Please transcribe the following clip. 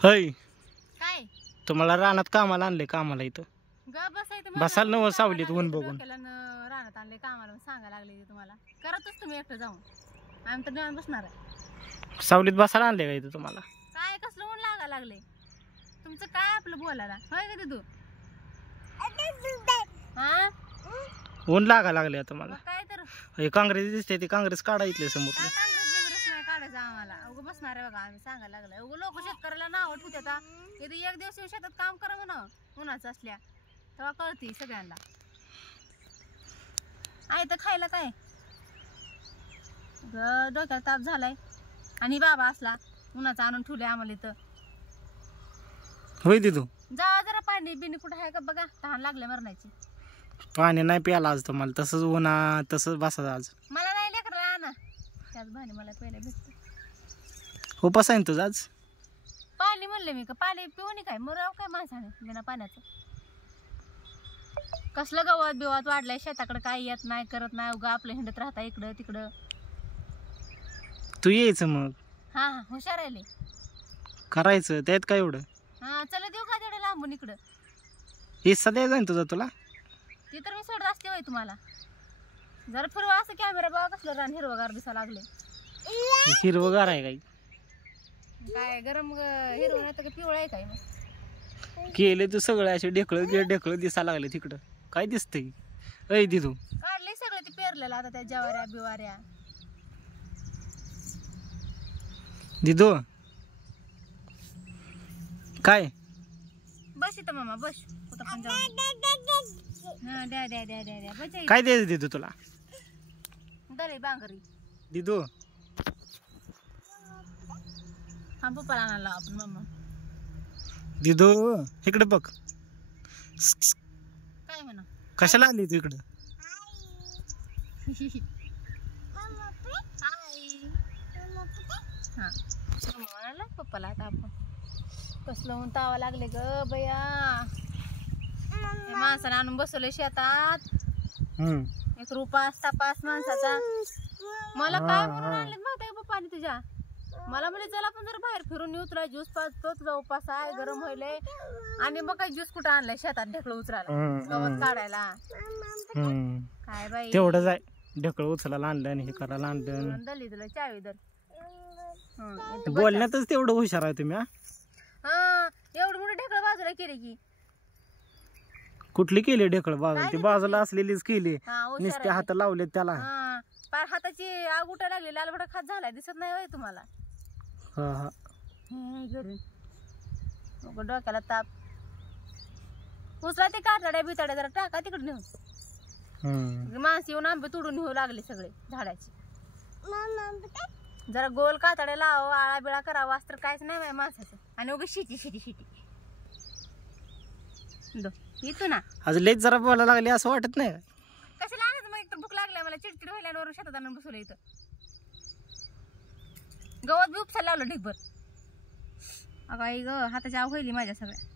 हय काय तुम्हाला रानात कामाला आणले कामाला इथं ग बसायचं बसाल नव सावलीत ऊन बघून रानात आणले कामाला सांगायला लागले तुम्हाला करतच तुम्ही एकटं जाऊन आम्ही तर निवांत बसणार आहे सावलीत बसायला आणले का इथं तुम्हाला काय कसलं ऊन लागायला लागले तुमचं काय आपलं बोलायला होय का तू हा ऊन लागायला लागले तुम्हाला मग काय तर हे काँग्रेस दिसते ती काँग्रेस काढा इथले समोर काँग्रेस नाही काढायचं आम्हाला उगं बसणार आहे बघा आम्ही सांगायला लागलोय उगं लोक शेतकऱ्याला नाव ठेवतात इथे एक दिवस येऊन शेतात काम करा म्हणा उन्हाचं असल्या तेव्हा कळते सगळ्यांना आहे तर खायला काय डोक्याला ताप झालाय आणि बाबा असला उन्हाचं आणून ठेवले आम्हाला इथं होय तिथू जा जरा पाणी बिनी कुठं आहे का बघा तहान लागले मरणाची पाणी नाही प्याला आज तुम्हाला तसंच उन्हा तसंच बसा आज मला नाही लेकरला आणा त्याच भाने मला प्यायला भेटतं हो पसा आहे तुझं आज पाणी म्हणले मी का पाणी पिऊन काय मराव काय माणसाने बिना पाण्याचं कसलं गवत बिवत वाढलंय शेताकडे काय येत नाही करत नाही उगा आपलं हिंडत राहता इकडं तिकडं तू यायचं मग हा हा हुशार आहे करायचं त्यात काय एवढं हा चला देऊ का तेवढं लांबून इकडं हिस्सा द्यायचा ना तुझा तुला ती तर मी सोडत असते होय तुम्हाला जरा फिरवा असं कॅमेरा बघा कसलं रान हिरवगार दिसा लागले हिरवगार आहे काही काय गरम हिरवं नाही तर पिवळं आहे काय मग केले तू सगळं असे ढेकळं दिसा लागले तिकडं काय दिसतंय अय दिदू काढले सगळं ते पेरलेलं आता त्या जवाऱ्या बिवाऱ्या दिदू काय बस इथं मामा बस कुठं पण जाऊ हा द्या द्या द्या द्या द्या बस काय द्यायचं दिदू तुला दरे बांगरी दिदू हा पप्पाला आणायला आपण मामा दिदू इकडे बघ काय म्हणा कशाला आली तू इकडं हा म्हणाला पप्पाला आता आपण कसलं ऊन तावा लागले ग बया माणसाने आणून बसवलंय शेतात एक रुपास तपास माणसाचा मला काय म्हणून आणले माहिती पप्पाने तुझ्या मला म्हणजे चला आपण जर बाहेर फिरून येऊ तुला ज्यूस पाचतो तुझा उपास आहे गरम व्हायलंय आणि मग काय ज्यूस कुठं आणलाय शेतात ढेकळं उचलायला गवत काढायला काय बाई तेवढंच आहे ढेकळं उचलायला आणलं आणि हे करायला आणलं दली तुला चावी दर बोलण्यातच तेवढं हुशार आहे तुम्ही हा एवढी मोठी ढेकळं बाजूला केली की कुठली केली ढेकळ बाजूला ती बाजूला असलेलीच केली हुशार नुसते हात लावले त्याला हा पार हाताची आग उठायला लागली लालबडा खात झालाय दिसत नाही होय तुम्हाला हा हा डोक्याला ताप उचला ते कातड्या बितड्या जरा टाका तिकडे नेऊन माणसं येऊन आंबे तोडून नेऊ लागले सगळे झाडाचे जरा गोल कातड्या लाव आळा बिळा करावा असं काहीच नाही बाय माणसाचं आणि उगाच शिटी शिटी शिटी इथून ना आज लेच जरा बोलायला लागले असं वाटत नाही कशाला आणायचं मग एक तर भूक लागल्या मला चिडचिड व्हायला शेतात आणून बसवलं इथं गवत बी उपसायला लावलं ढिगभर अगं आई ग हाताची आव व्हायली माझ्या सगळ्या